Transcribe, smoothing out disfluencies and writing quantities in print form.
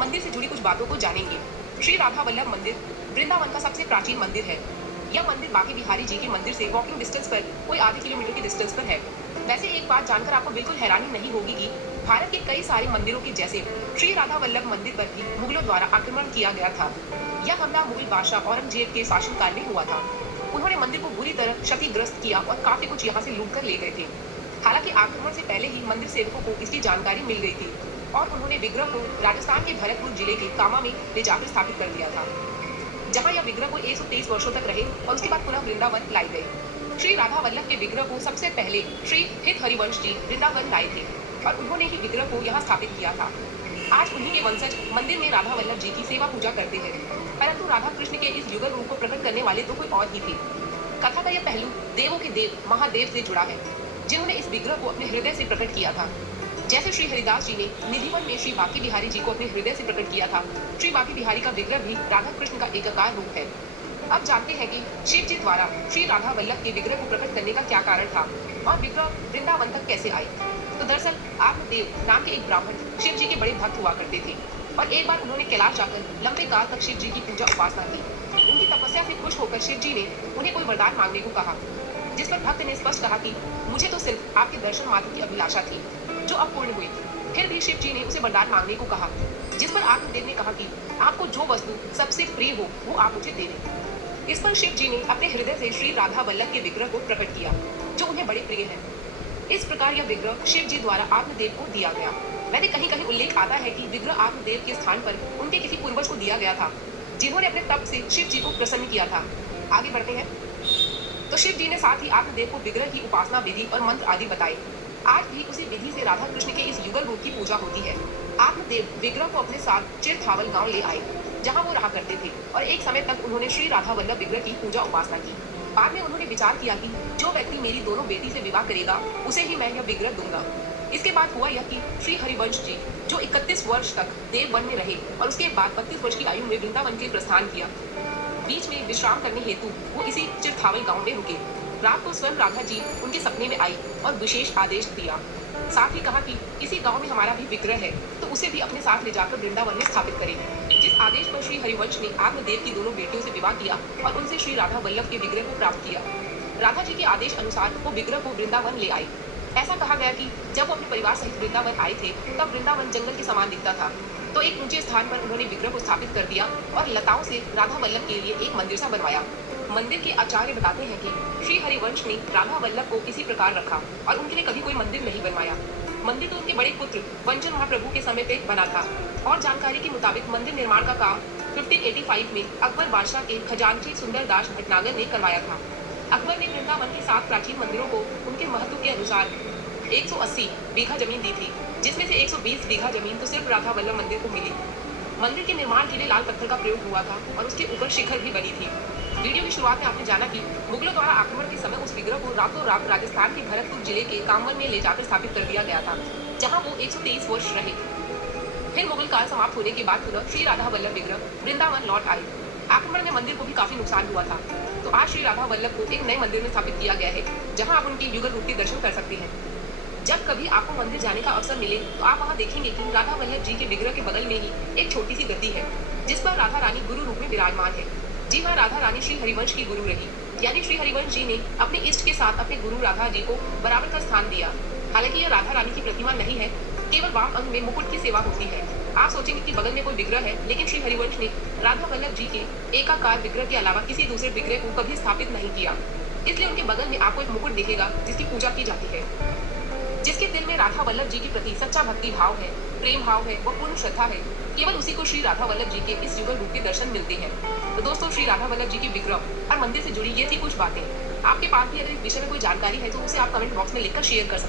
मंदिर से जुड़ी कुछ बातों को जानेंगे। श्री राधा वल्लभ मंदिर वृंदावन का सबसे प्राचीन मंदिर है। यह मंदिर बांके बिहारी जी के मंदिर से वॉकिंग डिस्टेंस पर कोई आधे किलोमीटर की डिस्टेंस पर है। वैसे एक बात जानकर आपको बिल्कुल हैरानी नहीं होगी कि भारत के कई सारे मंदिरों के जैसे श्री राधा वल्लभ मंदिर पर भी मुगलों द्वारा आक्रमण किया गया था। यह हमला मुगल बादशाह औरंगजेब के शासनकाल में हुआ था। उन्होंने मंदिर को बुरी तरह क्षतिग्रस्त किया और काफी कुछ यहाँ से लूट कर ले गए थे। हालांकि आक्रमण से पहले ही मंदिर सेवकों को इसकी जानकारी मिल गई थी और उन्होंने विग्रह को राजस्थान के भरतपुर जिले के कामा में ले जाकर स्थापित कर दिया था, जहां यह विग्रह को 123 वर्षों तक रहे और उसके बाद पुनः वृंदावन लाई गए। श्री राधा वल्लभ के विग्रह को सबसे पहले श्री हित हरिवंश जी वृंदावन लाए थे और उन्होंने ही विग्रह को यहाँ स्थापित किया था। आज उन्हीं के वंशज मंदिर में राधा वल्लभ जी की सेवा पूजा करते हैं, परंतु राधा कृष्ण के इस युगल रूप को प्रकट करने वाले तो कोई और ही थे। कथा का यह पहलू देवों के देव महादेव से जुड़ा है, जिन्होंने इस विग्रह को अपने हृदय से प्रकट किया था। जैसे श्री हरिदास जी ने निधिवन में श्री बांके बिहारी जी को अपने हृदय से प्रकट किया था, श्री बांके बिहारी का विग्रह भी राधा कृष्ण का एकाकार रूप है। अब जानते हैं कि शिव जी द्वारा श्री राधा वल्लभ के विग्रह को प्रकट करने का क्या कारण था और विग्रह वृंदावन तक कैसे आए। तो दरअसल आत्मदेव नाम के एक ब्राह्मण शिव जी के बड़े भक्त हुआ करते थे और एक बार उन्होंने कैलाश जाकर लंबे काल तक शिव जी की पूजा उपासना की। उनकी तपस्या से खुश होकर शिव जी ने उन्हें कोई वरदान मांगने को कहा, जिस पर भक्त ने स्पष्ट कहा कि मुझे तो सिर्फ आपके दर्शन मात्र की अभिलाषा थी, जो अब पूर्ण हुई। फिर भी शिव जी ने उसे वरदान मांगने को कहा, जिस पर आत्मदेव ने कहा कि आपको जो वस्तु सबसे प्रिय हो वो आप मुझे दे दें। इस पर शिव जी ने अपने हृदय से श्री राधा वल्लभ के विग्रह को प्रकट किया, जो उन्हें बड़े प्रिय है। इस प्रकार यह विग्रह शिव जी द्वारा आत्मदेव को दिया गया। वैसे कहीं कहीं उल्लेख आता है कि विग्रह आत्मदेव के स्थान पर उनके किसी पूर्वज को दिया गया था, जिन्होंने अपने तप से शिव जी को प्रसन्न किया था। आगे बढ़ते हैं तो शिव जी ने साथ ही आत्मदेव को विग्रह की उपासना विधि और मंत्र आदि बताए। आज भी उसी विधि से राधा कृष्ण के इस युगल रूप की पूजा होती है। आत्मदेव विग्रह को अपने साथ चिरथावल गांव ले आए, जहां वो रहा करते थे और एक समय तक उन्होंने श्री राधा वल्लभ विग्रह की पूजा उपासना की। बाद में उन्होंने विचार किया कि जो व्यक्ति मेरी दोनों बेटी से विवाह करेगा उसे ही मैं यह विग्रह दूंगा। इसके बाद हुआ यह कि श्री हरिवंश जी जो 31 वर्ष तक देव वन में रहे और उसके बाद 32 वर्ष की आयु में वृंदावन के प्रस्थान किया। बीच में विश्राम करने हेतु वो इसी चिरथावल गांव में रुके। रात को स्वयं राधा जी उनके सपने में आई और विशेष आदेश दिया। साथ ही कहा कि इसी गांव में हमारा भी विग्रह है, तो उसे भी अपने साथ ले जाकर वृंदावन में स्थापित करें। जिस आदेश पर श्री हरिवंश ने आत्मदेव की दोनों बेटियों से विवाह किया और उनसे श्री राधा वल्लभ के विग्रह को प्राप्त किया। राधा जी के आदेश अनुसार वो विग्रह को वृंदावन ले आए। ऐसा कहा गया कि जब वो अपने परिवार सहित वृंदावन आए थे तब वृंदावन जंगल के समान दिखता था, तो एक ऊंचे स्थान पर उन्होंने विग्रह को स्थापित कर दिया और लताओं से राधा वल्लभ के लिए एक मंदिर सा बनवाया। मंदिर के आचार्य बताते हैं कि श्री हरिवंश ने राधा वल्लभ को इसी प्रकार रखा और उनके लिए कभी कोई मंदिर नहीं बनवाया। मंदिर तो उनके बड़े पुत्र वंचन महाप्रभु के समय पे बना था और जानकारी के मुताबिक मंदिर निर्माण का काम 1585 में अकबर बादशाह के खजांची सुंदरदास भटनागर ने करवाया था। अकबर ने वृंदावन के 7 प्राचीन मंदिरों को उनके महत्व के अनुसार 180 बीघा जमीन दी थी, जिसमें से 120 बीघा जमीन तो सिर्फ राधा वल्लभ मंदिर को मिली। मंदिर के निर्माण के लिए लाल पत्थर का प्रयोग हुआ था और उसके ऊपर शिखर भी बनी थी। वीडियो की शुरुआत में आपने जाना कि मुगलों द्वारा आक्रमण के समय उस विग्रह को रातों रात राजस्थान के भरतपुर जिले के कामवन में ले जाकर स्थापित कर दिया गया था, जहाँ वो 123 वर्ष रहे। फिर मुगल काल समाप्त होने के बाद पुनः श्री राधा वल्लभ विग्रह वृंदावन लौट आए। आक्रमण में मंदिर को भी काफी नुकसान हुआ था, तो आज श्री राधा वल्लभ को एक नए मंदिर में स्थापित किया गया है, जहाँ आप उनके युगल रूप के दर्शन कर सकते हैं। जब कभी आपको मंदिर जाने का अवसर मिले तो आप वहाँ देखेंगे कि राधा वल्लभ जी के विग्रह के बगल में ही एक छोटी सी गद्दी है, जिस पर राधा रानी गुरु रूप में विराजमान है। जी हाँ, राधा रानी श्री हरिवंश की गुरु रही, यानी श्री हरिवंश जी ने अपने इष्ट के साथ अपने गुरु राधा जी को बराबर का स्थान दिया। हालांकि यह राधा रानी की प्रतिमा नहीं है, केवल वाम अंग में मुकुट की सेवा होती है। आप सोचेंगे कि बगल में कोई विग्रह है, लेकिन श्री हरिवंश ने राधा वल्लभ जी के एकाकार विग्रह के अलावा किसी दूसरे विग्रह को कभी स्थापित नहीं किया, इसलिए उनके बगल में आपको एक मुकुट दिखेगा जिसकी पूजा की जाती है। जिसके दिल में राधा वल्लभ जी के प्रति सच्चा भक्ति भाव है, प्रेम भाव है व पूर्ण श्रद्धा है, केवल उसी को श्री राधा वल्लभ जी के इस युगल रूप के दर्शन मिलते हैं। तो दोस्तों, श्री राधा वल्लभ जी के विग्रह और मंदिर से जुड़ी ये थी कुछ बातें। आपके पास भी अगर इस विषय में कोई जानकारी है तो उसे आप कमेंट बॉक्स में लिखकर शेयर कर सकते हैं।